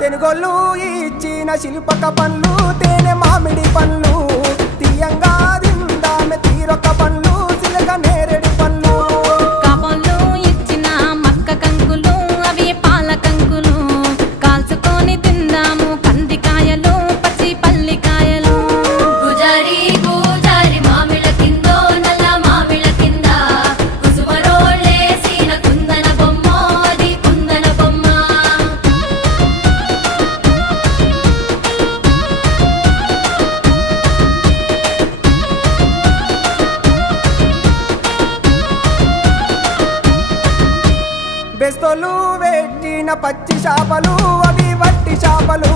తెనుగోళ్ళు ఇచ్చిన శిల్పక పండ్లు తేనె మామిడి పండ్లు తీయంగా తిందామె తీరొక్క పండ్లు చిలక నేరేడు పండ్లు కాపోళ్ళు ఇచ్చిన మక్క కంకులు అవి పాల కంకులు కాల్చుకొని తిందాము కందికాయలు పచ్చి పల్లికాయలు గుజారి గుజారి మామిళ్ళ కిందో నల్ల మామిళ్ళ కింద కుసుమరోళ్ళేసిన కుందన బొమ్మ అది కుందన బొమ్మ బెస్తోలు పెట్టిన పచ్చి చేపలు అవి వట్టి చేపలు